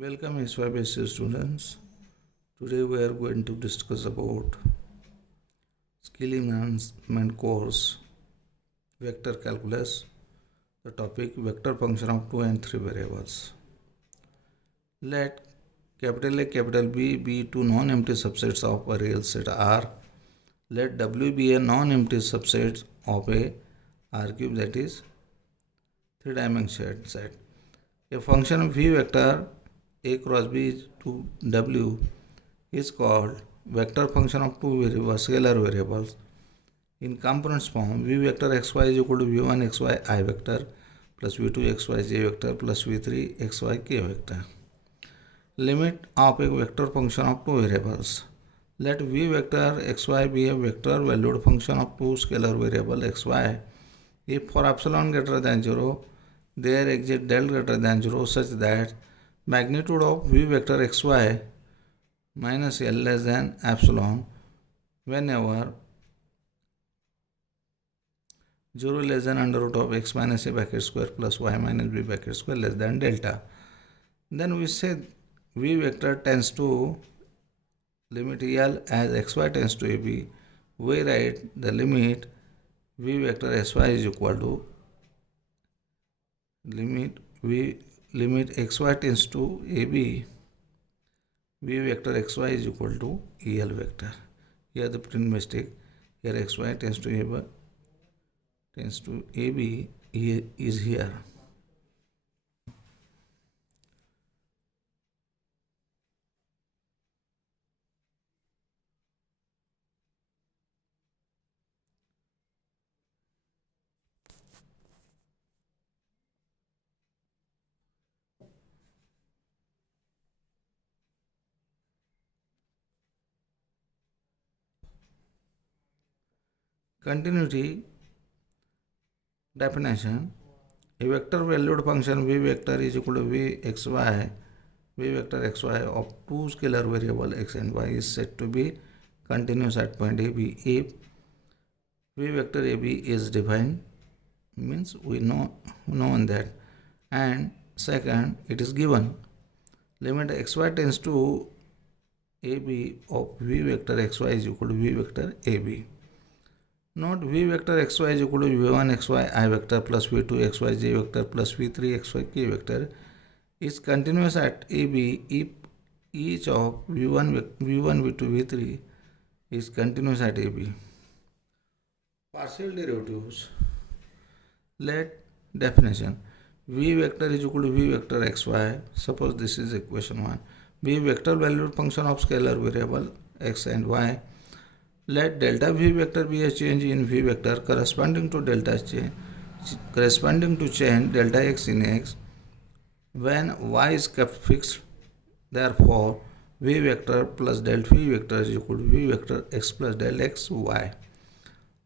Welcome SYBSC students. Today we are going to discuss about skill enhancement course vector calculus. The topic vector function of 2 and 3 variables. Let capital A, capital B be two non-empty subsets of a real set R. Let W be a non-empty subset of a R cube, that is 3-dimensional set. A function of V vector A cross B to W is called vector function of two variables, scalar variables. In components form, V vector xy is equal to V1 xy I vector plus V2 xy j vector plus V3 xy k vector. Limit of a vector function of two variables. Let V vector xy be a vector valued function of two scalar variable xy. If for epsilon greater than 0, there exist del greater than 0 such that magnitude of V vector xy minus L less than epsilon whenever 0 less than under root of x minus a bracket square plus y minus b bracket square less than delta. Then we say V vector tends to limit L as xy tends to AB. We write the limit V vector sy is equal to limit xy tends to AB. V vector xy is equal to EL vector. Here the print mistake. Here xy tends to AB is here. Continuity definition. A vector valued function V vector is equal to V vector xy of two scalar variable x and y is said to be continuous at point AB. If V vector AB is defined, means we know that, and second it is given limit xy tends to AB of V vector xy is equal to V vector AB. Note V vector xy is equal to V1 xy I vector plus V2 xy j vector plus V3 xy k vector is continuous at AB if each of V1, V2, V3 is continuous at AB. Partial derivatives. Let definition. V vector is equal to V vector xy. Suppose this is equation 1. V vector valued function of scalar variable x and y. Let delta V vector be a change in V vector corresponding to change delta x in x when y is kept fixed. Therefore, V vector plus del V vector is equal to V vector x plus del x y.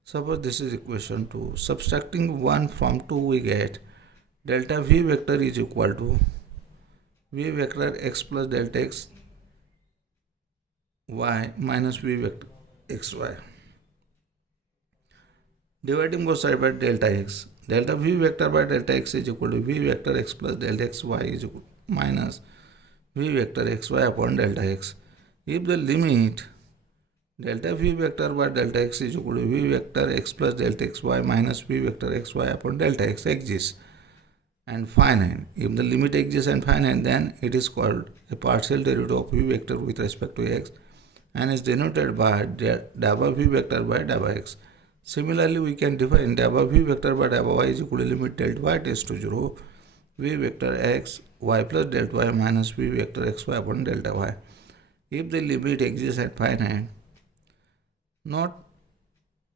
Suppose this is equation 2. Subtracting 1 from 2 we get delta V vector is equal to V vector x plus delta x y minus V vector xy. Dividing both sides by delta x. Delta V vector by delta x is equal to V vector x plus delta x y is equal minus V vector xy upon delta x. If the limit delta V vector by delta x is equal to V vector x plus delta x y minus V vector xy upon delta x exists and finite. If the limit exists and finite, then it is called a partial derivative of V vector with respect to x and is denoted by dabba V vector by dabba x. Similarly, we can define dabba V vector by dabba y is equal to limit delta y tends to 0 V vector x y plus delta y minus V vector xy upon delta y. If the limit exists at finite, note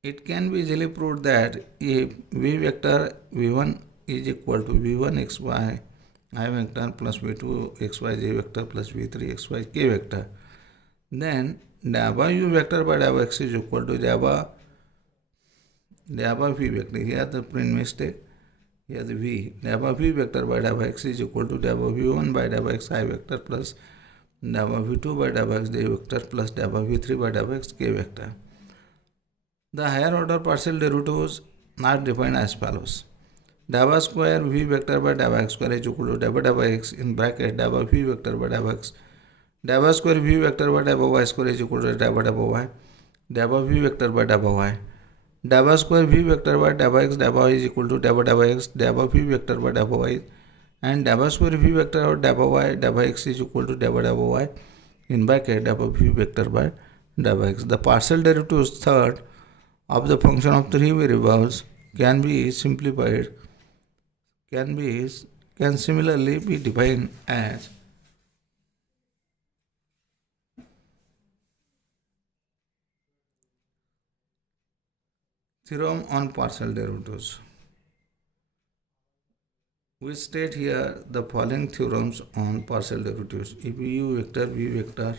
it can be easily proved that if V vector V1 is equal to V1 xy I vector plus V2 xy j vector plus V3 xy k vector, then dabba u vector by dabba x is equal to dabba v vector. Here the print mistake. Here the v. Dabba v vector by dabba x is equal to dabba v1 by dabba x I vector plus dabba v2 by dabba x j vector plus dabba v3 by dabba x k vector. The higher order partial derivatives are defined as follows. Dava square v vector by dava x square is equal to dava x in bracket dava v vector by dava x. Dava square v vector by dava y square is equal to dava y. Dava v vector by dava y. Dava square v vector by dava x dava y is equal to dava x dava v vector by dava y, and dava square v vector by dava y dava x is equal to dava y in bracket dava v vector by dava x. The partial derivative third of the function of three variables can be simplified, can similarly be defined as theorem on partial derivatives. We state here the following theorems on partial derivatives. If u vector v vector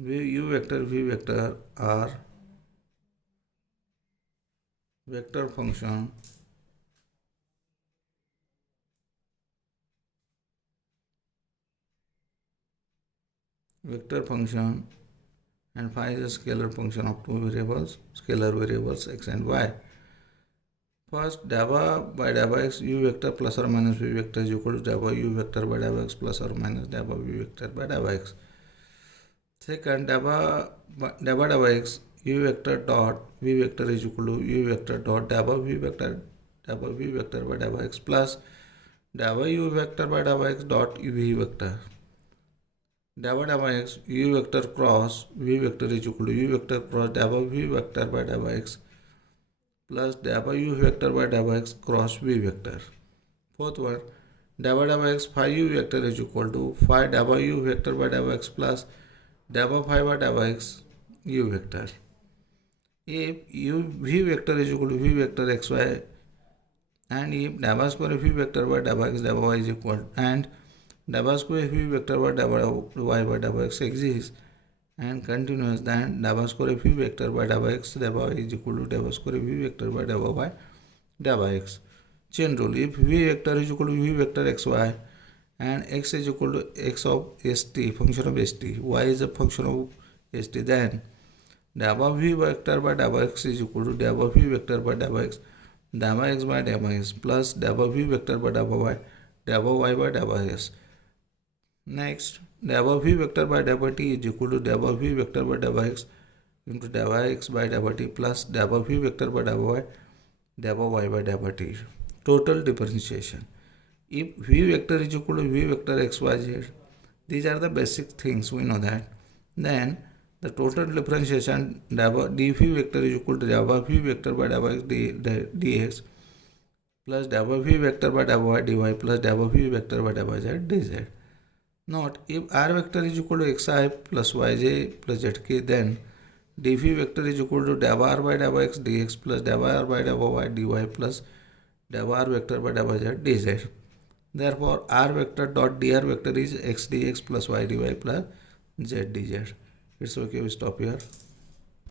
u vector v vector are vector function and phi is a scalar function of two scalar variables x and y. First, dava by dava x u vector plus or minus v vector is equal to dava u vector by dava x plus or minus dava v vector by dava x. Second, dava x u vector dot v vector is equal to u vector dot dava v vector by dava x plus dava u vector by dava x dot v vector. Dava x u vector cross v vector is equal to u vector cross dava v vector by dava x plus dava u vector by dava x cross v vector. Fourth one, dava x phi u vector is equal to phi dava u vector by dava x plus dava phi by dava x u vector. If u v vector is equal to v vector xy, and if dava square v vector by dava x dava y is equal, and dava square v vector by dava y by dava x exists and continuous, then dava square v vector by dava x dava y is equal to dava square v vector by dava y dava x. Chain rule: if v vector is equal to v vector xy and x is equal to x of st, function of st, y is a function of st, then dava v vector by dava x is equal to dava v vector by dava x dava x by dava x plus dava v vector by dava y by dava s. Next, dava v vector by dava t is equal to dava v vector by dava x into dava x by dava t plus dava v vector by dava y by dava t. Total differentiation: if v vector is equal to v vector xyz, these are the basic things, we know that. Then the total differentiation dv vector is equal to dava v vector by dava x dx plus dava v vector by dava y dy plus dava v vector by dava z dz. Note, if r vector is equal to xi plus yj plus zk, then dv vector is equal to dava r by dava x dx plus dava r by dava y dy plus dava r vector by dava z dz. Therefore, r vector dot dr vector is x dx plus y dy plus z dz. It's okay, we stop here.